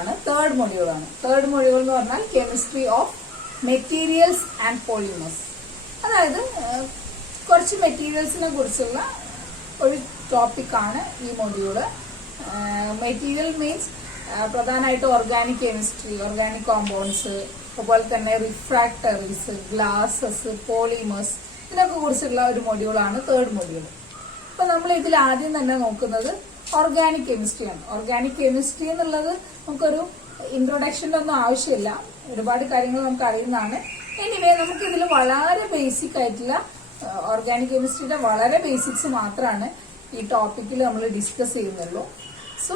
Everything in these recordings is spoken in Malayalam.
ആണ്, തേർഡ് മൊഡ്യൂളാണ്. തേർഡ് മൊഡ്യൂൾ എന്ന് പറഞ്ഞാൽ chemistry of materials and polymers. അതായത് കുറച്ച് മെറ്റീരിയൽസിനെ കുറിച്ചുള്ള ഒരു ടോപ്പിക്കാണ് ഈ മൊഡ്യൂള്. മെറ്റീരിയൽ മീൻസ് പ്രധാനമായിട്ട് ഓർഗാനിക് കെമിസ്ട്രി, ഓർഗാനിക് കോമ്പൗണ്ട്സ്, അതുപോലെ തന്നെ റിഫ്രാക്ടറീസ്, ഗ്ലാസസ്, പോളിമേഴ്സ്, ഇതിനൊക്കെ കുറിച്ചുള്ള ഒരു മൊഡ്യൂളാണ് തേർഡ് മൊഡ്യൂൾ. അപ്പൊ നമ്മൾ ഇതിൽ ആദ്യം തന്നെ നോക്കുന്നത് ഓർഗാനിക് കെമിസ്ട്രിയാണ്. ഓർഗാനിക് കെമിസ്ട്രി എന്നുള്ളത് നമുക്കൊരു ഇൻട്രൊഡക്ഷനൊന്നും ആവശ്യമില്ല, ഒരുപാട് കാര്യങ്ങൾ നമുക്ക് അറിയുന്നതാണ്. എനിവേ നമുക്ക് ഇതിൽ വളരെ ബേസിക് ആയിട്ടുള്ള ഓർഗാനിക് കെമിസ്ട്രിയുടെ വളരെ ബേസിക്സ് മാത്രമാണ് ഈ ടോപ്പിക്കിൽ നമ്മൾ ഡിസ്കസ് ചെയ്യുന്നുള്ളൂ. സോ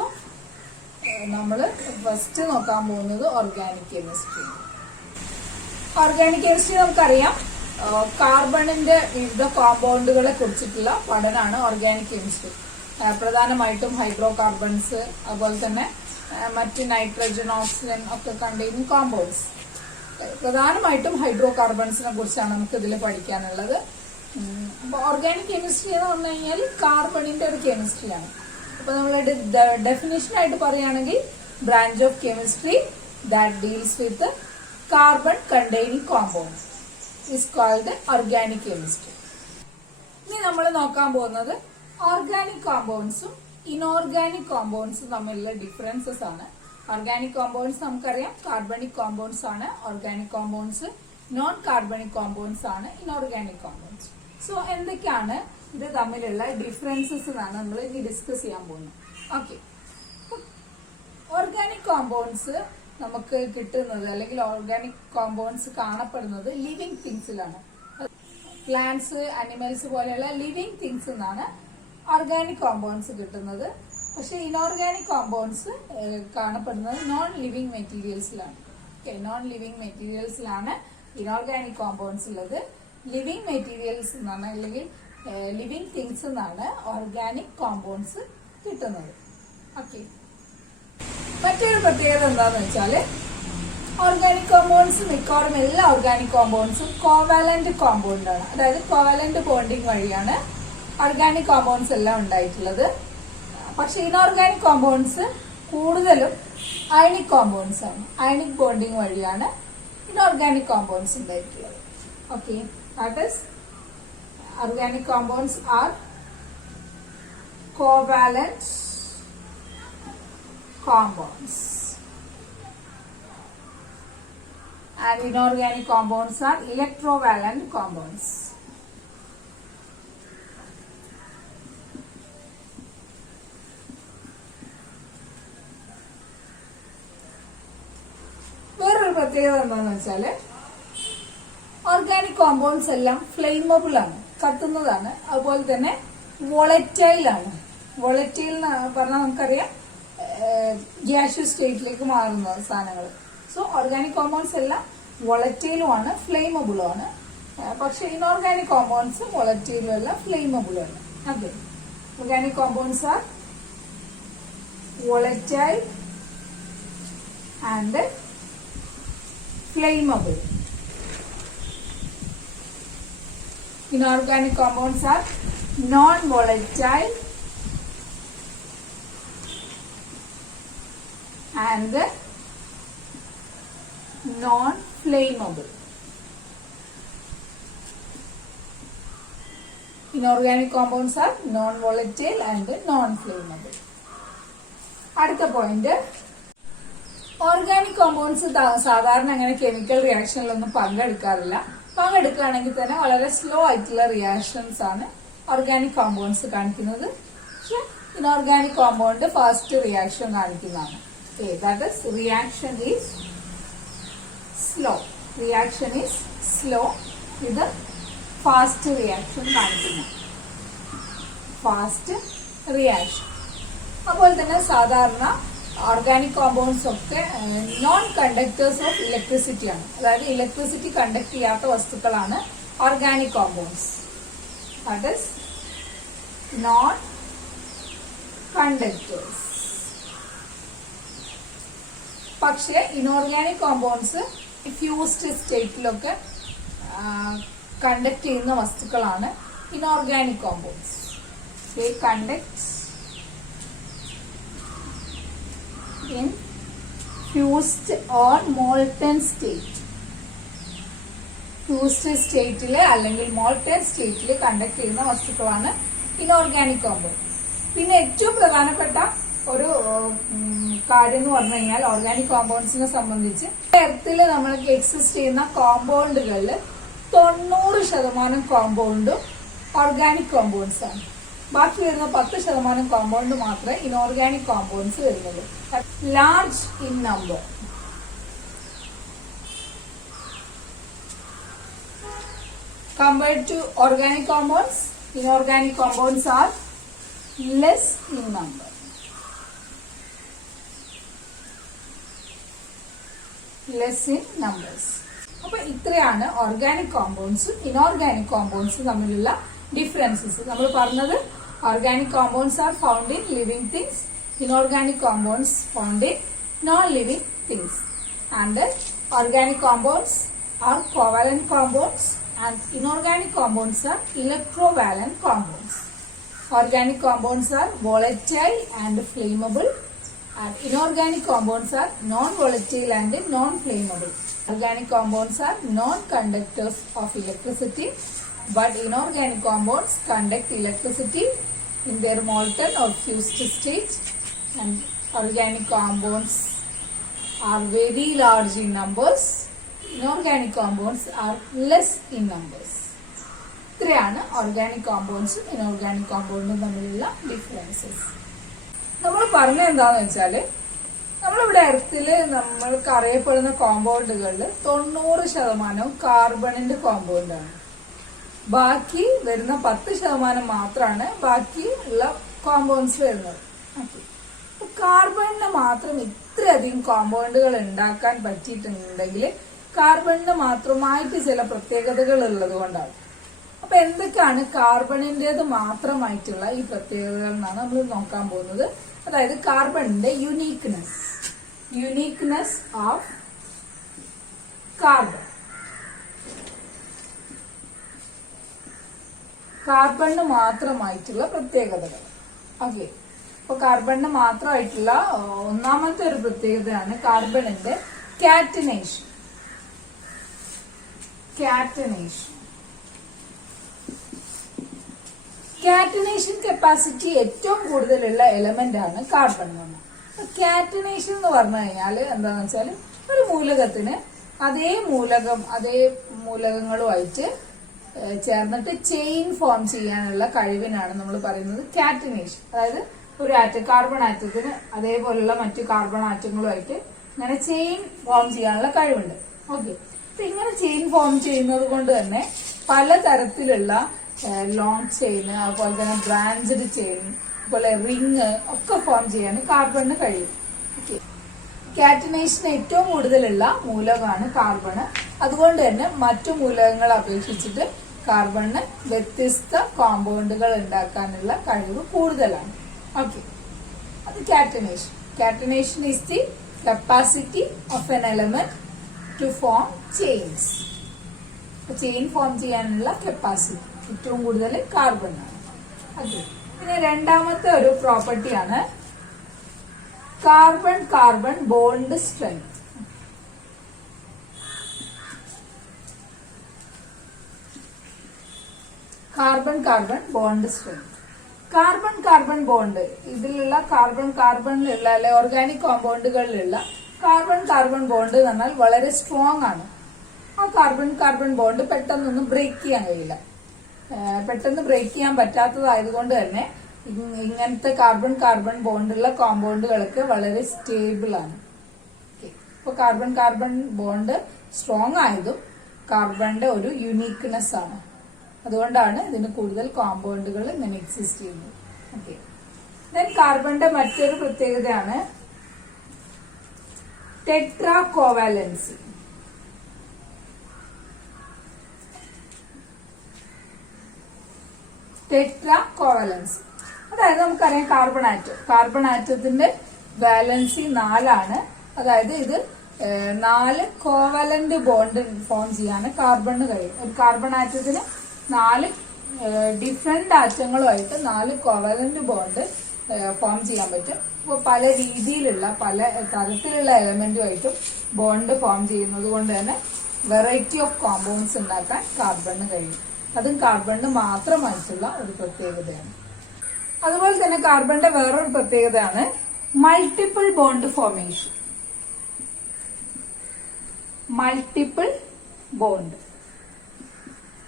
നമ്മൾ ഫസ്റ്റ് നോക്കാൻ പോകുന്നത് ഓർഗാനിക് കെമിസ്ട്രി. ഓർഗാനിക് കെമിസ്ട്രി നമുക്കറിയാം, കാർബണിന്റെ വിവിധ കോമ്പൗണ്ടുകളെ കുറിച്ചിട്ടുള്ള പഠനമാണ് ഓർഗാനിക് കെമിസ്ട്രി. പ്രധാനമായിട്ടും ഹൈഡ്രോ കാർബൺസ്, അതുപോലെ തന്നെ മറ്റ് നൈട്രജൻ, ഓക്സിജൻ ഒക്കെ കണ്ടെയ്നിങ് കോമ്പൗണ്ട്സ്. പ്രധാനമായിട്ടും ഹൈഡ്രോ കാർബൺസിനെ കുറിച്ചാണ് നമുക്ക് ഇതിൽ പഠിക്കാനുള്ളത്. അപ്പൊ ഓർഗാനിക് കെമിസ്ട്രി എന്ന് പറഞ്ഞു കഴിഞ്ഞാൽ കാർബണിന്റെ ഒരു കെമിസ്ട്രിയാണ്. അപ്പൊ നമ്മൾ ഡെഫിനേഷൻ ആയിട്ട് പറയുകയാണെങ്കിൽ branch of chemistry that deals with carbon containing compound is called organic chemistry. ഇനി നമ്മൾ നോക്കാൻ പോകുന്നത് ഓർഗാനിക് കോമ്പൗണ്ട്സും ഇനോർഗാനിക് കോമ്പൗണ്ട്സും തമ്മിലുള്ള ഡിഫറൻസസ് ആണ്. ഓർഗാനിക് കോമ്പൗണ്ട്സ് നമുക്കറിയാം കാർബണിക് കോമ്പൗണ്ട്സ് ആണ്, organic compounds non carbonic compounds ആണ്, ഇനോർഗാനിക് കോമ്പൗണ്ട്സ്. സോ എന്തൊക്കെയാണ് ഇത് തമ്മിലുള്ള ഡിഫറൻസസ് എന്നാണ് നമ്മൾ ഇനി ഡിസ്കസ് ചെയ്യാൻ പോകുന്നത്. ഓക്കെ, ഓർഗാനിക് കോമ്പൗണ്ട്സ് നമുക്ക് കിട്ടുന്നത് അല്ലെങ്കിൽ ഓർഗാനിക് കോമ്പൗണ്ട്സ് കാണപ്പെടുന്നത് ലിവിങ് തിങ്സിലാണ്. പ്ലാന്റ്സ്, അനിമൽസ് പോലെയുള്ള ലിവിങ് തിങ്സ് എന്നാണ് ഓർഗാനിക് കോമ്പൗണ്ട്സ് കിട്ടുന്നത്. പക്ഷെ ഇനോർഗാനിക് കോമ്പൗണ്ട്സ് കാണപ്പെടുന്നത് നോൺ ലിവിങ് മെറ്റീരിയൽസിലാണ്. നോൺ ലിവിങ് മെറ്റീരിയൽസിലാണ് ഇനോർഗാനിക് കോമ്പൗണ്ട്സ് ഉള്ളത്. ലിവിങ് മെറ്റീരിയൽസ് എന്നാണ് അല്ലെങ്കിൽ ലിവിങ് തിങ്സ് എന്നാണ് ഓർഗാനിക് കോമ്പൗണ്ട്സ് കിട്ടുന്നത്. ഓക്കെ, മറ്റൊരു പ്രത്യേകത എന്താന്ന് വെച്ചാല് ഓർഗാനിക് കോമ്പൗണ്ട്സ് മിക്കവാറും എല്ലാ ഓർഗാനിക് കോമ്പൗണ്ട്സും കോവാലന്റ് കോമ്പൗണ്ട് ആണ്. അതായത് കോവാലന്റ് ബോണ്ടിങ് വഴിയാണ് ഓർഗാനിക് കോമ്പൗണ്ട്സ് എല്ലാം ഉണ്ടായിട്ടുള്ളത്. പക്ഷെ ഇനോർഗാനിക് കോമ്പൗണ്ട്സ് കൂടുതലും അയണിക് കോമ്പൗണ്ട്സ് ആണ്. അയണിക് ബോണ്ടിങ് വഴിയാണ് ഇനോർഗാനിക് കോമ്പൗണ്ട്സ് ഉണ്ടായിട്ടുള്ളത്. Okay, that is organic compounds are covalent compounds and inorganic compounds are electrovalent compounds. വേറൊരു പ്രത്യേകത എന്താണെന്ന് വെച്ചാല് ഓർഗാനിക് കോമ്പൗണ്ട്സ് എല്ലാം ഫ്ലെയിമബിൾ ആണ്, കത്തുന്നതാണ്. അതുപോലെ തന്നെ വോളറ്റൈൽ ആണ്. വോളറ്റൈൽ എന്ന് പറഞ്ഞാൽ നമുക്കറിയാം ഗ്യാഷ്യസ് സ്റ്റേറ്റിലേക്ക് മാറുന്ന സാധനങ്ങൾ. സോ ഓർഗാനിക് കോമ്പൗണ്ട്സ് എല്ലാം വോളറ്റൈലും ആണ്, ഫ്ലെയിമബിളും ആണ്. പക്ഷെ ഇനോർഗാനിക് കോമ്പൗണ്ട്സ് വോളറ്റൈലും അല്ല, ഫ്ലെയിമബിളും ആണ്. അതെ, organic compounds R volatile and flammable. Inorganic compounds are non-volatile and non-flammable. Inorganic compounds are non-volatile and non-flammable. അടുത്ത പോയിന്റ്, ഓർഗാനിക് കോമ്പൗണ്ട്സ് സാധാരണ അങ്ങനെ കെമിക്കൽ റിയാക്ഷനിലൊന്നും പങ്കെടുക്കാറില്ല. പങ്കെടുക്കുകയാണെങ്കിൽ തന്നെ വളരെ സ്ലോ ആയിട്ടുള്ള റിയാക്ഷൻസ് ആണ് ഓർഗാനിക് കോമ്പൗണ്ട്സ് കാണിക്കുന്നത്. പക്ഷെ ഇനോർഗാനിക് കോമ്പൗണ്ട് ഫാസ്റ്റ് റിയാക്ഷൻ കാണിക്കുന്നതാണ്. That is reaction is slow. Reaction is slow. ഇത് ഫാസ്റ്റ് റിയാക്ഷൻ കാണിക്കുന്നു. Fast reaction. അതുപോലെ തന്നെ സാധാരണ ഓർഗാനിക് കോമ്പൗണ്ട്സ് ഒക്കെ നോൺ കണ്ടക്ടേഴ്സ് ഓഫ് ഇലക്ട്രിസിറ്റി ആണ്. അതായത് ഇലക്ട്രിസിറ്റി കണ്ടക്ട് ചെയ്യാത്ത വസ്തുക്കളാണ് organic compounds. That is non conductors. പക്ഷെ ഇനോർഗാനിക് കോമ്പൗണ്ട്സ് ഫ്യൂസ്ഡ് സ്റ്റേറ്റിലൊക്കെ കണ്ടക്ട് ചെയ്യുന്ന വസ്തുക്കളാണ് inorganic compounds. They conduct in fused or molten state. Fused സ്റ്റേറ്റില് അല്ലെങ്കിൽ മോൾട്ടൺ സ്റ്റേറ്റിൽ കണ്ടക്ട് ചെയ്യുന്ന വസ്തുക്കളാണ് ഇനോർഗാനിക് കോമ്പൗണ്ട്. പിന്നെ ഏറ്റവും പ്രധാനപ്പെട്ട ഒരു കാര്യം എന്ന് പറഞ്ഞു കഴിഞ്ഞാൽ ഓർഗാനിക് കോമ്പൗണ്ട്സിനെ സംബന്ധിച്ച് എർത്തിൽ നമ്മൾക്ക് എക്സിസ്റ്റ് ചെയ്യുന്ന കോമ്പൗണ്ടുകളിൽ 90% കോമ്പൗണ്ടും ഓർഗാനിക് കോമ്പൗണ്ട്സ് ആണ്. ബാക്കി വരുന്ന 10% കോമ്പൗണ്ട് മാത്രമേ ഇനോർഗാനിക് കോമ്പൗണ്ട്സ് വരുന്നുള്ളൂ. Large in number. Compared to organic compounds, inorganic compounds are less in number. Less in numbers. അപ്പോൾ ഇത്രയാണ് ഓർഗാനിക് കോമ്പൗണ്ട്സും ഇനോർഗാനിക് കോമ്പൗണ്ട്സും തമ്മിലുള്ള ഡിഫറൻസസ്. നമ്മൾ പറഞ്ഞത് organic compounds are found in living things, inorganic compounds found in non living things. And organic compounds R covalent compounds and inorganic compounds are electrovalent compounds. Organic compounds are volatile and flammable, and inorganic compounds are non-volatile and non-flammable. Organic compounds are non-conductors of electricity, but inorganic compounds conduct electricity in their molten or fused state, and organic compounds are very large in numbers. Inorganic compounds are less in numbers. ഇത്രയാണ് ഓർഗാനിക് കോമ്പൗണ്ട്സും ഇനോർഗാനിക് കോമ്പൗണ്ടും തമ്മിലുള്ള ഡിഫറൻസസ്. നമ്മൾ പറഞ്ഞ എന്താന്ന് വെച്ചാല് നമ്മളിവിടെ എർത്തില് നമ്മൾക്ക് അറിയപ്പെടുന്ന കോമ്പൗണ്ടുകളിൽ 90% കാർബണിന്റെ കോമ്പൗണ്ടാണ്. ബാക്കി വരുന്ന 10% മാത്രമാണ് ബാക്കി ഉള്ള കോമ്പൗണ്ട്സ് വരുന്നത്. കാർബണിന് മാത്രം ഇത്രയധികം കോമ്പൗണ്ടുകൾ ഉണ്ടാക്കാൻ പറ്റിയിട്ടുണ്ടെങ്കിൽ കാർബണിന് മാത്രമായിട്ട് ചില പ്രത്യേകതകൾ ഉള്ളത് കൊണ്ടാണ്. അപ്പൊ എന്തൊക്കെയാണ് കാർബണിന്റേത് മാത്രമായിട്ടുള്ള ഈ പ്രത്യേകതകൾ എന്നാണ് നമ്മൾ നോക്കാൻ പോകുന്നത്. അതായത് കാർബണിന്റെ യുണീക്നെസ് ഓഫ് കാർബൺ. കാർബണിന് മാത്രമായിട്ടുള്ള പ്രത്യേകതകൾ. ഓക്കെ, അപ്പൊ കാർബണിന് മാത്രമായിട്ടുള്ള ഒന്നാമത്തെ ഒരു പ്രത്യേകതയാണ് കാർബണിന്റെ കാറ്റനേഷൻ. കാറ്റനേഷൻ കപ്പാസിറ്റി ഏറ്റവും കൂടുതലുള്ള എലമെന്റ് ആണ് കാർബൺ എന്ന് പറഞ്ഞാൽ. കാറ്റനേഷൻ എന്ന് പറഞ്ഞു കഴിഞ്ഞാൽ എന്താന്ന് വെച്ചാൽ ഒരു മൂലകത്തിന് അതേ മൂലകങ്ങളുമായിട്ട് ചേർന്നിട്ട് ചെയിൻ ഫോം ചെയ്യാനുള്ള കഴിവിനാണ് നമ്മൾ പറയുന്നത് കാറ്റനേഷൻ. അതായത് ഒരു കാർബൺ ആറ്റത്തിന് അതേപോലുള്ള മറ്റു കാർബൺ ആറ്റങ്ങളുമായിട്ട് ഇങ്ങനെ ചെയിൻ ഫോം ചെയ്യാനുള്ള കഴിവുണ്ട്. ഓക്കെ, ഇങ്ങനെ ചെയിൻ ഫോം ചെയ്യുന്നത് കൊണ്ട് തന്നെ പലതരത്തിലുള്ള ലോങ് ചെയിൻ, അതുപോലെ തന്നെ ബ്രാഞ്ചഡ് ചെയിൻ, അതുപോലെ റിങ് ഒക്കെ ഫോം ചെയ്യാൻ കാർബണിന് കഴിയും. കാറ്റനേഷൻ ഏറ്റവും കൂടുതലുള്ള മൂലകമാണ് കാർബണ്. അതുകൊണ്ട് തന്നെ മറ്റു മൂലകങ്ങളെ അപേക്ഷിച്ചിട്ട് കാർബണിന് വ്യത്യസ്ത കോമ്പൗണ്ടുകൾ ഉണ്ടാക്കാനുള്ള കഴിവ് കൂടുതലാണ്. ഓക്കെ, അത് catenation. Catenation is the capacity of an element to form chains. Chain form ചെയ്യാനുള്ള കപ്പാസിറ്റി ഏറ്റവും കൂടുതൽ കാർബണാണ്. ഓക്കെ, പിന്നെ രണ്ടാമത്തെ ഒരു പ്രോപ്പർട്ടിയാണ് carbon bond strength. Carbon bond strength. Carbon bond ഇതിലുള്ള കാർബണിലുള്ള അല്ലെ ഓർഗാനിക് കോമ്പൗണ്ടുകളിലുള്ള കാർബൺ ബോണ്ട് എന്ന് പറഞ്ഞാൽ വളരെ സ്ട്രോങ് ആണ്. ആ കാർബൺ ബോണ്ട് പെട്ടെന്നൊന്നും ബ്രേക്ക് ചെയ്യാൻ കഴിയില്ല. പെട്ടെന്ന് ബ്രേക്ക് ചെയ്യാൻ പറ്റാത്തതായതുകൊണ്ട് തന്നെ ഇങ്ങനത്തെ കാർബൺ ബോണ്ടുള്ള കോമ്പൗണ്ടുകളൊക്കെ വളരെ സ്റ്റേബിൾ ആണ്. ഇപ്പൊ കാർബൺ ബോണ്ട് സ്ട്രോങ് ആയതും കാർബണിന്റെ ഒരു യുണീക്നെസ് ആണ്. അതുകൊണ്ടാണ് ഇതിന് കൂടുതൽ കോമ്പൗണ്ടുകൾ ഇങ്ങനെ എക്സിസ്റ്റ് ചെയ്യുന്നത്. ഓക്കെ, ദെൻ കാർബണിന്റെ മറ്റൊരു പ്രത്യേകതയാണ് ടെട്രാ കോവാലൻസി. അതായത് നമുക്കറിയാം കാർബൺ ആറ്റത്തിന്റെ വാലൻസി 4 അതായത് ഇത് 4 കോവാലന്റ് ബോണ്ട് ഫോം ചെയ്യാൻ കാർബണിന് കഴിയും. ഒരു കാർബൺ ആറ്റത്തിന് 4 ഡിഫറെന്റ് ആറ്റങ്ങളുമായിട്ട് 4 കോവാലന്റ് ബോണ്ട് ഫോം ചെയ്യാൻ പറ്റും. അപ്പോൾ പല രീതിയിലുള്ള പല തരത്തിലുള്ള എലമെന്റുമായിട്ടും ബോണ്ട് ഫോം ചെയ്യുന്നത് കൊണ്ട് തന്നെ വെറൈറ്റി ഓഫ് കോമ്പൗണ്ട്സ് ഉണ്ടാക്കാൻ കാർബണിന് കഴിയും. അതും കാർബണിന് മാത്രമായിട്ടുള്ള ഒരു പ്രത്യേകതയാണ്. അതുപോലെ തന്നെ കാർബണിന്റെ വേറൊരു പ്രത്യേകതയാണ് multiple bond formation. Multiple bond,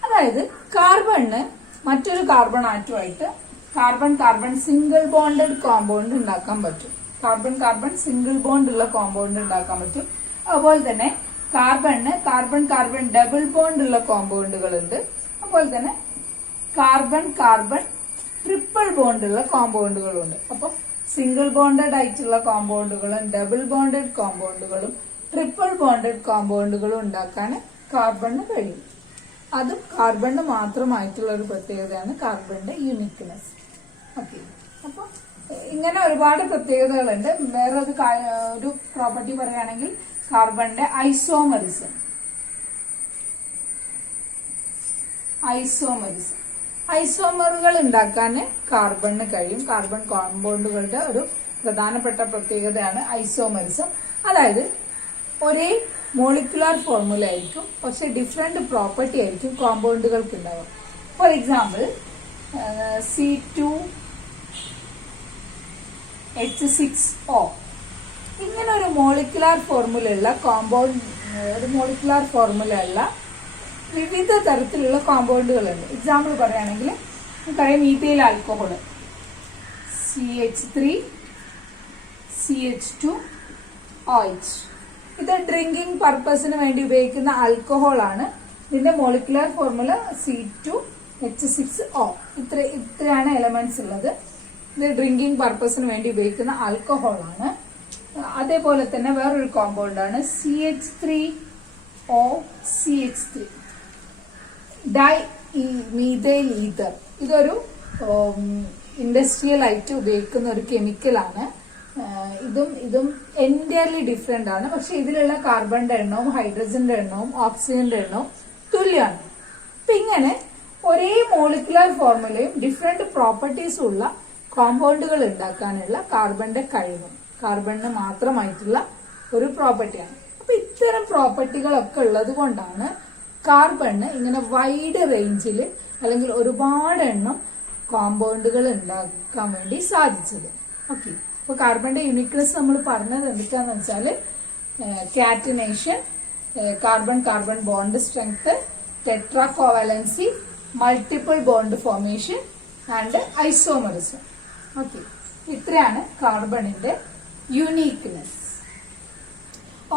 അതായത് കാർബണിന് മറ്റൊരു കാർബൺ ആറ്റമായിട്ട് carbon carbon single bonded compound ഉണ്ടാക്കാൻ പറ്റും. കാർബൺ കാർബൺ സിംഗിൾ ബോണ്ട് ഉള്ള കോമ്പൗണ്ട് ഉണ്ടാക്കാൻ പറ്റും. അതുപോലെ തന്നെ കാർബണിന് കാർബൺ കാർബൺ ഡബിൾ ബോണ്ട് ഉള്ള കോമ്പൗണ്ടുകൾ ഉണ്ട്. അതുപോലെ തന്നെ കാർബൺ കാർബൺ ട്രിപ്പിൾ ബോണ്ട് ഉള്ള കോമ്പൗണ്ടുകളുണ്ട്. അപ്പൊ സിംഗിൾ ബോണ്ടഡ് ആയിട്ടുള്ള കോമ്പൗണ്ടുകളും ഡബിൾ ബോണ്ടഡ് കോമ്പൗണ്ടുകളും ട്രിപ്പിൾ ബോണ്ടഡ് കോമ്പൗണ്ടുകളും ഉണ്ടാക്കാൻ കാർബണിന് കഴിയും. അതും കാർബണിന് മാത്രമായിട്ടുള്ള ഒരു പ്രത്യേകതയാണ് കാർബണിന്റെ യൂണിക്നെസ്. ഓക്കെ, അപ്പൊ ഇങ്ങനെ ഒരുപാട് പ്രത്യേകതകളുണ്ട്. വേറെ ഒരു പ്രോപ്പർട്ടി പറയുകയാണെങ്കിൽ കാർബണിന്റെ ഐസോമറിസം. ഐസോമറുകൾ ഉണ്ടാക്കാൻ കാർബണിന് കഴിയും. കാർബൺ കോമ്പൗണ്ടുകളുടെ ഒരു പ്രധാനപ്പെട്ട പ്രത്യേകതയാണ് ഐസോമറിസം. അതായത് ഒരേ മോളിക്കുലാർ ഫോർമുല ആയിരിക്കും, പക്ഷെ ഡിഫറെന്റ് പ്രോപ്പർട്ടി ആയിരിക്കും കോമ്പൗണ്ടുകൾക്ക് ഉണ്ടാവുക. ഫോർ എക്സാമ്പിൾ C2H6O ഇങ്ങനെ ഒരു മോളിക്കുലാർ ഫോർമുല ഉള്ള കോമ്പൗണ്ട്, ഒരു മോളിക്കുലാർ ഫോർമുല ഉള്ള വിവിധ തരത്തിലുള്ള കോമ്പൗണ്ടുകളുണ്ട്. എക്സാമ്പിൾ പറയുകയാണെങ്കിൽ നമുക്കറിയാം മീഥൈൽ ആൽക്കഹോൾ CH3CH2OH. ഇത് ഡ്രിങ്കിങ് പർപ്പസിന് വേണ്ടി ഉപയോഗിക്കുന്ന ആൽക്കഹോൾ ആണ്. ഇതിന്റെ മോളിക്കുലർ ഫോർമുല C2H6O. ഇത്രയാണ് എലമെന്റ്സ് ഉള്ളത്. ഇത് ഡ്രിങ്കിങ് പർപ്പസിന് വേണ്ടി ഉപയോഗിക്കുന്ന ആൽക്കഹോൾ ആണ്. അതേപോലെ തന്നെ വേറൊരു കോമ്പൗണ്ട് ആണ് CH3OCH3 ഡൈ മീഥൈൽ ഈതർ. ഇതൊരു ഇൻഡസ്ട്രിയൽ ആയിട്ട് ഉപയോഗിക്കുന്ന ഒരു കെമിക്കലാണ്. ഇതും എൻറ്റയർലി ഡിഫറെന്റ് ആണ്. പക്ഷെ ഇതിലുള്ള കാർബണിന്റെ എണ്ണവും ഹൈഡ്രജന്റെ എണ്ണവും ഓക്സിജന്റെ എണ്ണവും തുല്യമാണ്. അപ്പൊ ഇങ്ങനെ ഒരേ മോളിക്കുലർ ഫോർമുലയും ഡിഫറെന്റ് പ്രോപ്പർട്ടീസും ഉള്ള കോമ്പൗണ്ടുകൾ ഉണ്ടാക്കാനുള്ള കാർബണിന്റെ കഴിവും കാർബണിന് മാത്രമായിട്ടുള്ള ഒരു പ്രോപ്പർട്ടിയാണ്. അപ്പൊ ഇത്തരം പ്രോപ്പർട്ടികളൊക്കെ ഉള്ളത് കൊണ്ടാണ് കാർബണിന് ഇങ്ങനെ വൈഡ് റേഞ്ചിൽ അല്ലെങ്കിൽ ഒരുപാട് എണ്ണം കോമ്പൗണ്ടുകൾ ഉണ്ടാക്കാൻ വേണ്ടി സാധിച്ചത്. ഓക്കെ, അപ്പൊ കാർബണിന്റെ യൂണിക്നെസ് നമ്മൾ പറഞ്ഞത് എന്തൊക്കെയാന്ന് വെച്ചാല് catenation, carbon carbon bond strength, tetra covalency, multiple bond formation and isomerism. Okay, ഇത്രയാണ് കാർബണിന്റെ യൂണീക്നെസ്.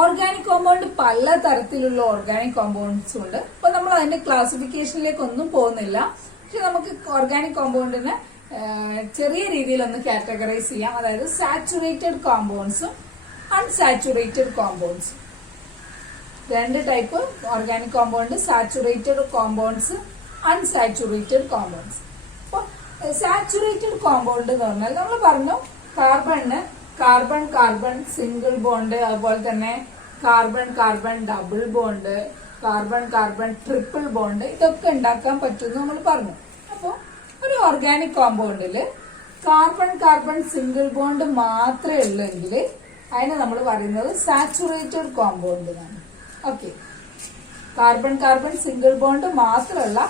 ഓർഗാനിക് കോമ്പൗണ്ട് പല തരത്തിലുള്ള ഓർഗാനിക് കോമ്പൗണ്ട്സ് ഉണ്ട്. അപ്പൊ നമ്മൾ അതിന്റെ ക്ലാസിഫിക്കേഷനിലേക്ക് ഒന്നും പോകുന്നില്ല. പക്ഷെ നമുക്ക് ഓർഗാനിക് കോമ്പൗണ്ടിനെ ചെറിയ രീതിയിൽ ഒന്ന് കാറ്റഗറൈസ് ചെയ്യാം. അതായത് സാച്ചുറേറ്റഡ് കോമ്പൗണ്ട്സും അൺസാച്ചുറേറ്റഡ് കോമ്പൗണ്ട്സും. രണ്ട് type organic compound: saturated compounds, unsaturated compounds. അപ്പൊ സാച്ചുറേറ്റഡ് കോമ്പൗണ്ട് എന്ന് പറഞ്ഞാൽ നമ്മൾ പറഞ്ഞു കാർബണിന് കാർബൺ കാർബൺ സിംഗിൾ ബോണ്ട്, അതുപോലെ തന്നെ carbon carbon double bond, carbon carbon triple bond, ഇതൊക്കെ ഉണ്ടാക്കാൻ പറ്റുമെന്ന് നമ്മൾ പറഞ്ഞു. അപ്പോൾ ഒരു ഓർഗാനിക് കോമ്പൗണ്ടില് കാർബൺ കാർബൺ സിംഗിൾ ബോണ്ട് മാത്രമേ ഉള്ളെങ്കിൽ അതിനെ നമ്മൾ പറയുന്നത് സാച്ചുറേറ്റഡ് കോമ്പൗണ്ട് എന്നാണ്. Okay, carbon carbon single bond മാത്രമുള്ള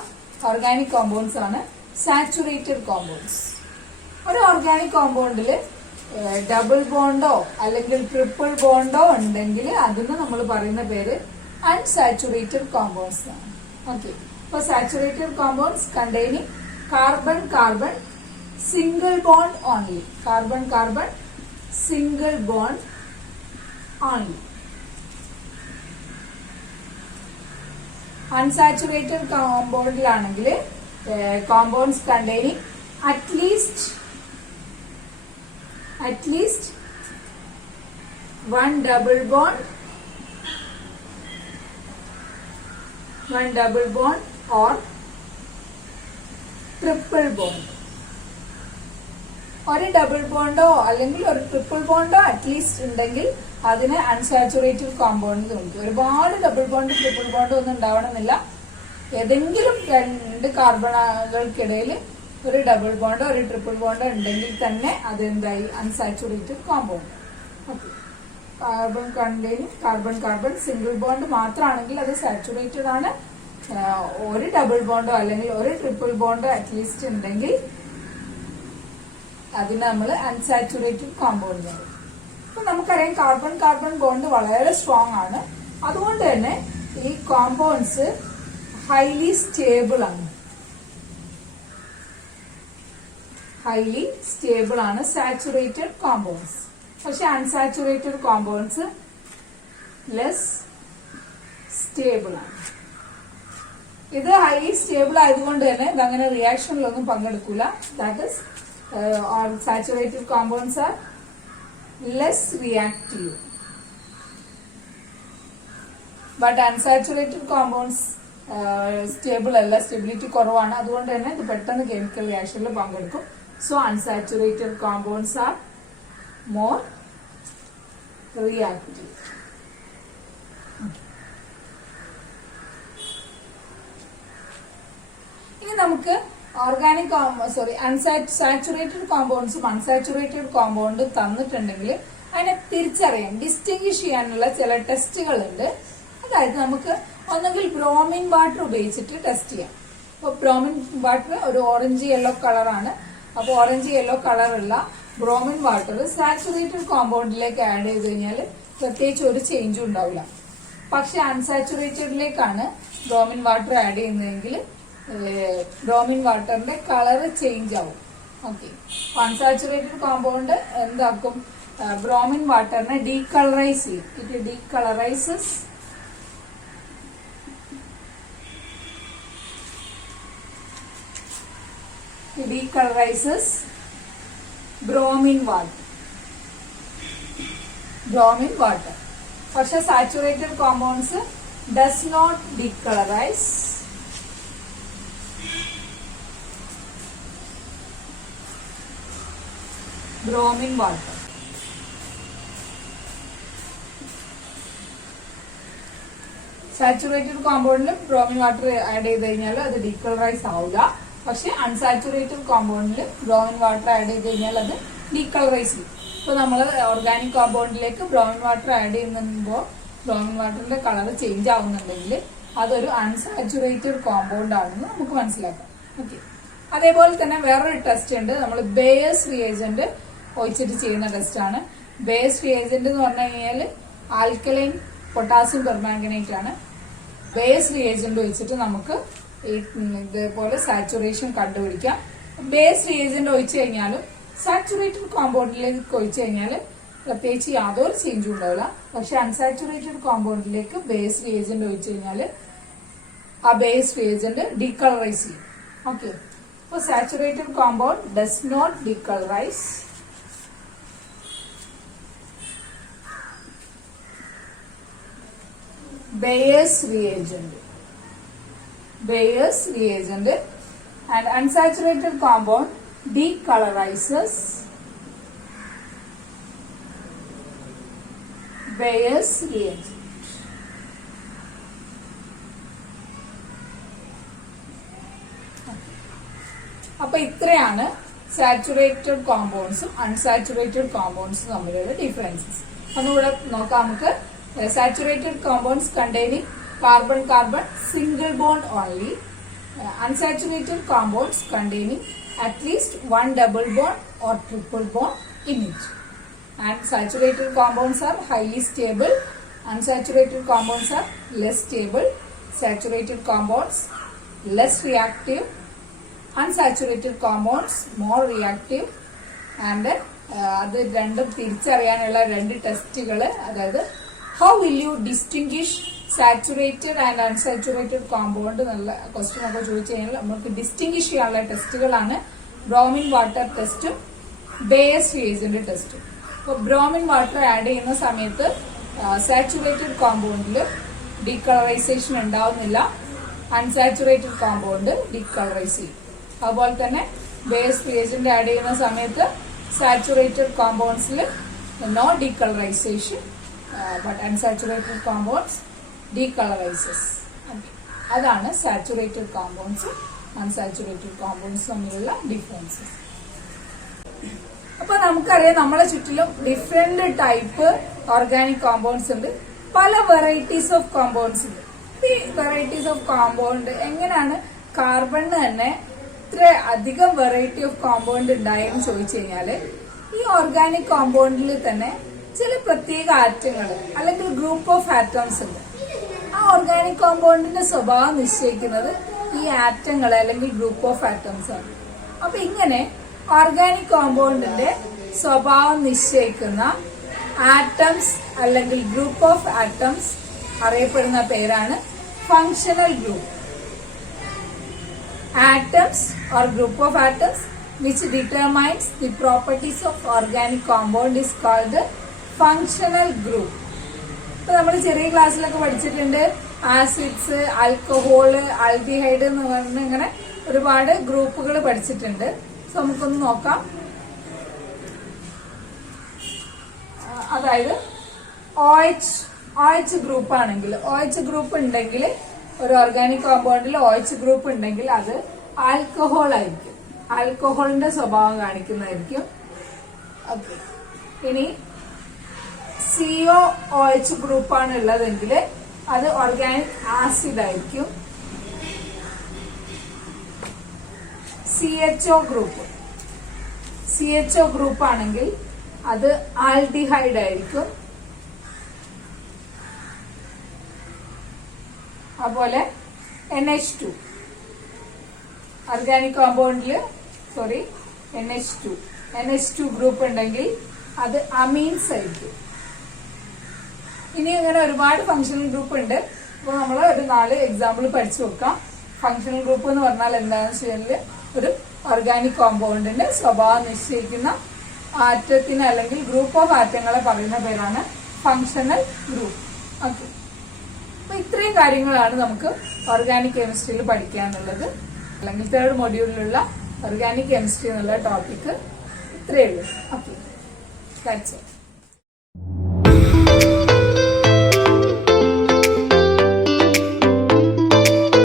ഓർഗാനിക് കോമ്പൗണ്ട്സ് ആണ് സാച്ചുറേറ്റഡ് കോമ്പൗണ്ട്സ്. ഒരു ഓർഗാനിക് കോമ്പൗണ്ടില് ഡബിൾ ബോണ്ടോ അല്ലെങ്കിൽ ട്രിപ്പിൾ ബോണ്ടോ ഉണ്ടെങ്കിൽ അതിന് നമ്മൾ പറയുന്ന പേര് അൺസാച്ചുറേറ്റഡ് കോമ്പൗണ്ട്സ് ആണ്. ഓക്കെ, അപ്പൊ saturated compounds containing carbon carbon single bond only. Carbon carbon single bond only. Unsaturated കോമ്പൗണ്ടിലാണെങ്കിൽ compounds containing at least one double bond or triple bond. ഒരു ഡബിൾ ബോണ്ടോ അല്ലെങ്കിൽ ഒരു ട്രിപ്പിൾ ബോണ്ടോ അറ്റ്ലീസ്റ്റ് ഉണ്ടെങ്കിൽ അതിന് അൺസാച്ചുറേറ്റഡ് കോമ്പൗണ്ട് ഉണ്ട്. ഒരുപാട് ഡബിൾ ബോണ്ട് ട്രിപ്പിൾ ബോണ്ട് ഒന്നും ഉണ്ടാവണമെന്നില്ല. ഏതെങ്കിലും രണ്ട് കാർബണുകൾക്കിടയിൽ ഒരു ഡബിൾ ബോണ്ടോ ഒരു ട്രിപ്പിൾ ബോണ്ടോ ഉണ്ടെങ്കിൽ തന്നെ അതെന്തായി unsaturated compound. Okay, carbon containing carbon carbon single bond മാത്രമാണെങ്കിൽ അത് സാച്ചുറേറ്റഡ് ആണ്. ഒരു ഡബിൾ ബോണ്ടോ അല്ലെങ്കിൽ ഒരു ട്രിപ്പിൾ ബോണ്ടോ അറ്റ്ലീസ്റ്റ് ഉണ്ടെങ്കിൽ അതിന് നമ്മൾ അൺസാച്ചുറേറ്റഡ് കോമ്പൗണ്ട് പറയും. അപ്പൊ നമുക്കറിയാം കാർബൺ കാർബൺ ബോണ്ട് വളരെ സ്ട്രോങ് ആണ്. അതുകൊണ്ട് തന്നെ ഈ കോമ്പൗണ്ട്സ് ഹൈലി സ്റ്റേബിൾ ആണ്. ഹൈലി സ്റ്റേബിൾ ആണ് സാച്ചുറേറ്റഡ് കോമ്പൗണ്ട്സ്. പക്ഷെ അൺസാച്ചുറേറ്റഡ് കോമ്പൗണ്ട്സ് ലെസ് സ്റ്റേബിൾ ആണ്. ഇത് ഹൈലി സ്റ്റേബിൾ ആയതുകൊണ്ട് തന്നെ ഇതങ്ങനെ റിയാക്ഷനിലൊന്നും പങ്കെടുക്കൂല. That is saturated compounds are less reactive. But unsaturated compounds stable അല്ല, സ്റ്റെബിലിറ്റി കുറവാണ്. അതുകൊണ്ട് തന്നെ ഇത് പെട്ടെന്ന് കെമിക്കൽ റിയാക്ഷനിൽ പങ്കെടുക്കും. So unsaturated compounds are more reactive. ഇനി നമുക്ക് ഓർഗാനിക് സാച്ചുറേറ്റഡ് കോമ്പൗണ്ട്സും അൺസാച്ചുറേറ്റഡ് കോമ്പൗണ്ടും തന്നിട്ടുണ്ടെങ്കിൽ അതിനെ തിരിച്ചറിയാൻ ഡിസ്റ്റിംഗ്വിഷ് ചെയ്യാനുള്ള ചില ടെസ്റ്റുകൾ ഉണ്ട്. അതായത് നമുക്ക് ഒന്നെങ്കിൽ ബ്രോമിൻ വാട്ടർ ഉപയോഗിച്ചിട്ട് ടെസ്റ്റ് ചെയ്യാം. അപ്പോൾ ബ്രോമിൻ വാട്ടർ ഒരു ഓറഞ്ച് യെല്ലോ കളറാണ്. അപ്പോൾ ഓറഞ്ച് യെല്ലോ കളറുള്ള ബ്രോമിൻ വാട്ടർ സാച്ചുറേറ്റഡ് കോമ്പൗണ്ടിലേക്ക് ആഡ് ചെയ്ത് കഴിഞ്ഞാൽ പ്രത്യേകിച്ച് ഒരു ചേഞ്ചും ഉണ്ടാവില്ല. പക്ഷെ അൺസാച്ചുറേറ്റഡിലേക്കാണ് ബ്രോമിൻ വാട്ടർ ആഡ് ചെയ്യുന്നതെങ്കിൽ ബ്രോമിൻ വാട്ടറിന്റെ കളർ ചേഞ്ച് ആവും. ഓക്കെ, അൺസാച്ചുറേറ്റഡ് കോമ്പൗണ്ട് എന്താക്കും, ബ്രോമിൻ വാട്ടറിനെ ഡീകളറൈസ് ചെയ്യും. It decolourises bromine water. പക്ഷെ saturated compounds does not decolourise. bromine water. Saturated കോമ്പൗണ്ടിൽ ബ്രോമിൻ വാട്ടർ ആഡ് ചെയ്ത് കഴിഞ്ഞാൽ അത് ഡീകളറൈസ് ആവില്ല. പക്ഷെ അൺസാച്ചുറേറ്റഡ് കോമ്പൗണ്ടിൽ ബ്രോമിൻ വാട്ടർ ആഡ് ചെയ്ത് കഴിഞ്ഞാൽ അത് ഡീകളറൈസ് ചെയ്യും. ഇപ്പൊ നമ്മൾ ഓർഗാനിക് കോമ്പൗണ്ടിലേക്ക് ബ്രോമിൻ വാട്ടർ ആഡ് ചെയ്യുമ്പോൾ ബ്രോമിൻ വാട്ടറിന്റെ കളർ ചേഞ്ച് ആവുന്നുണ്ടെങ്കിൽ അതൊരു അൺസാച്ചുറേറ്റഡ് കോമ്പൗണ്ട് ആണെന്ന് നമുക്ക് മനസ്സിലാക്കാം. ഓക്കെ, അതേപോലെ തന്നെ വേറൊരു ടെസ്റ്റ് ഉണ്ട്. നമ്മൾ ബേയസ് റിയേജന്റ് ഒഴിച്ചിട്ട് ചെയ്യുന്ന ടെസ്റ്റാണ്. ബേയസ് റിയേജന്റ് എന്ന് പറഞ്ഞു കഴിഞ്ഞാൽ ആൽക്കലൈൻ പൊട്ടാസ്യം പെർമാംഗനേറ്റ് ആണ്. ബേസ് റിയേജന്റ് ഒഴിച്ചിട്ട് നമുക്ക് ഇതേപോലെ സാച്ചുറേഷൻ കണ്ടുപിടിക്കാം. ബേസ് റിയേജന്റ് ഒഴിച്ചു കഴിഞ്ഞാലും സാച്ചുറേറ്റഡ് കോമ്പൗണ്ടിലേക്ക് ഒഴിച്ചു കഴിഞ്ഞാൽ പ്രത്യേകിച്ച് യാതൊരു ചേഞ്ചും ഉണ്ടാവില്ല. പക്ഷെ അൺസാച്ചുറേറ്റഡ് കോമ്പൗണ്ടിലേക്ക് ബേസ് റിയേജന്റ് ഒഴിച്ചു കഴിഞ്ഞാൽ ആ ബേസ് റിയേജന്റ് ഡീകളറൈസ് ചെയ്യും. ഓക്കെ, അപ്പോൾ saturated compound does not decolourise. Bayer's reagent and unsaturated compound decolorizes. Bayer's reagent. അപ്പൊ ഇത്രയാണ് സാച്ചുറേറ്റഡ് കോമ്പൗണ്ട്സും അൺസാച്ചുറേറ്റഡ് കോമ്പൗണ്ട്സും തമ്മിലുള്ള ഡിഫറൻസസ്. ഒന്നുകൂടെ നോക്കാം നമുക്ക്. Saturated compounds containing carbon-carbon single bond only. Unsaturated compounds containing at least one double bond or triple bond in it. And saturated compounds are highly stable. Unsaturated compounds are less stable. Saturated compounds less reactive. Unsaturated compounds more reactive. And അത് രണ്ടും തിരിച്ചറിയാനുള്ള രണ്ട് ടെസ്റ്റുകൾ, അതായത് how will you distinguish saturated and unsaturated compound എന്നുള്ള ക്വസ്റ്റ്യൻ ഒക്കെ ചോദിച്ചു കഴിഞ്ഞാൽ നമുക്ക് ഡിസ്റ്റിംഗ്വിഷ് ചെയ്യാനുള്ള ടെസ്റ്റുകളാണ് ബ്രോമിൻ വാട്ടർ ടെസ്റ്റും ബേയസ് റിയേജന്റ് ടെസ്റ്റും. അപ്പോൾ ബ്രോമിൻ വാട്ടർ ആഡ് ചെയ്യുന്ന സമയത്ത് സാച്ചുറേറ്റഡ് കോമ്പൗണ്ടിൽ ഡീകളറൈസേഷൻ ഉണ്ടാവുന്നില്ല, അൺസാച്ചുറേറ്റഡ് കോമ്പൗണ്ട് ഡീകളറൈസ് ചെയ്യും. അതുപോലെ തന്നെ ബേസ് റിയേജന്റ് ആഡ് ചെയ്യുന്ന സമയത്ത് സാച്ചുറേറ്റഡ് കോമ്പൗണ്ട്സിൽ no decolourisation, but unsaturated compounds decolorizes. അതാണ് സാച്ചുറേറ്റഡ് കോമ്പൗണ്ട്സും അൺസാച്ചുറേറ്റഡ് കോമ്പൗണ്ട്സ് തമ്മിലുള്ള ഡിഫറൻസസ്. അപ്പൊ നമുക്കറിയാം നമ്മളെ ചുറ്റിലും ഡിഫറെന്റ് ടൈപ്പ് ഓർഗാനിക് കോമ്പൗണ്ട്സ് ഉണ്ട്, പല വെറൈറ്റീസ് ഓഫ് കോമ്പൗണ്ട്സ് ഉണ്ട്. ഈ വെറൈറ്റീസ് ഓഫ് കോമ്പൗണ്ട് എങ്ങനെയാണ് കാർബണിന് തന്നെ ഇത്ര അധികം വെറൈറ്റി ഓഫ് കോമ്പൗണ്ട് ഉണ്ടായെന്ന് ചോദിച്ചു കഴിഞ്ഞാല് ഈ ഓർഗാനിക് കോമ്പൗണ്ടിൽ തന്നെ ചില പ്രത്യേക ആറ്റങ്ങൾ അല്ലെങ്കിൽ ഗ്രൂപ്പ് ഓഫ് ആറ്റംസ് ഉണ്ട്. ആ ഓർഗാനിക് കോമ്പൗണ്ടിന്റെ സ്വഭാവം നിശ്ചയിക്കുന്നത് ഈ ആറ്റങ്ങൾ അല്ലെങ്കിൽ ഗ്രൂപ്പ് ഓഫ് ആറ്റംസ് ആണ്. അപ്പൊ ഇങ്ങനെ ഓർഗാനിക് കോമ്പൗണ്ടിന്റെ സ്വഭാവം നിശ്ചയിക്കുന്ന ആറ്റംസ് അല്ലെങ്കിൽ ഗ്രൂപ്പ് ഓഫ് ആറ്റംസ് അറിയപ്പെടുന്ന പേരാണ് functional group. Atoms or group of atoms which determines the properties of organic compound is called the functional group. ഇപ്പൊ നമ്മൾ ചെറിയ ക്ലാസ്സിലൊക്കെ പഠിച്ചിട്ടുണ്ട് ആസിഡ്സ്, ആൽക്കഹോള്, ആൽഡിഹൈഡ് എന്ന് പറഞ്ഞ ഇങ്ങനെ ഒരുപാട് ഗ്രൂപ്പുകൾ പഠിച്ചിട്ടുണ്ട്. സോ നമുക്കൊന്ന് നോക്കാം. അതായത് OH ഗ്രൂപ്പ് ആണെങ്കിൽ, OH ഗ്രൂപ്പ് ഉണ്ടെങ്കിൽ ഒരു ഓർഗാനിക് കോമ്പൗണ്ടിൽ OH ഗ്രൂപ്പ് ഉണ്ടെങ്കിൽ അത് ആൽക്കഹോൾ ആയിരിക്കും, ആൽക്കഹോളിന്റെ സ്വഭാവം കാണിക്കുന്നതായിരിക്കും. ഓക്കെ, ഇനി COOH ഗ്രൂപ്പാണ് ഉള്ളതെങ്കിൽ അത് ഓർഗാനിക് ആസിഡ് ആയിരിക്കും. CHO ഗ്രൂപ്പ് ആണെങ്കിൽ അത് ആൽഡിഹൈഡ് ആയിരിക്കും. അതുപോലെ NH2 ഓർഗാനിക് കോമ്പൗണ്ടിൽ NH2 ഗ്രൂപ്പ് ഉണ്ടെങ്കിൽ അത് അമീൻസ് ആയിരിക്കും. ഇനി അങ്ങനെ ഒരുപാട് ഫങ്ഷണൽ ഗ്രൂപ്പ് ഉണ്ട്. അപ്പോൾ നമ്മൾ ഒരു 4 എക്സാമ്പിൾ പഠിച്ചു നോക്കാം. ഫങ്ഷണൽ ഗ്രൂപ്പ് എന്ന് പറഞ്ഞാൽ എന്താണെന്ന് വെച്ചാൽ ഒരു ഓർഗാനിക് കോമ്പൗണ്ടിന്റെ സ്വഭാവം നിശ്ചയിക്കുന്ന ആറ്റത്തിന് അല്ലെങ്കിൽ ഗ്രൂപ്പ് ഓഫ് ആറ്റങ്ങളെ പറയുന്ന പേരാണ് ഫങ്ഷണൽ ഗ്രൂപ്പ്. ഓക്കെ, അപ്പൊ ഇത്രയും കാര്യങ്ങളാണ് നമുക്ക് ഓർഗാനിക് കെമിസ്ട്രിയിൽ പഠിക്കാനുള്ളത്. അല്ലെങ്കിൽ 3rd മൊഡ്യൂളിലുള്ള ഓർഗാനിക് കെമിസ്ട്രി എന്നുള്ള ടോപ്പിക് ഇത്രയേ ഉള്ളൂ. Okay, that's it.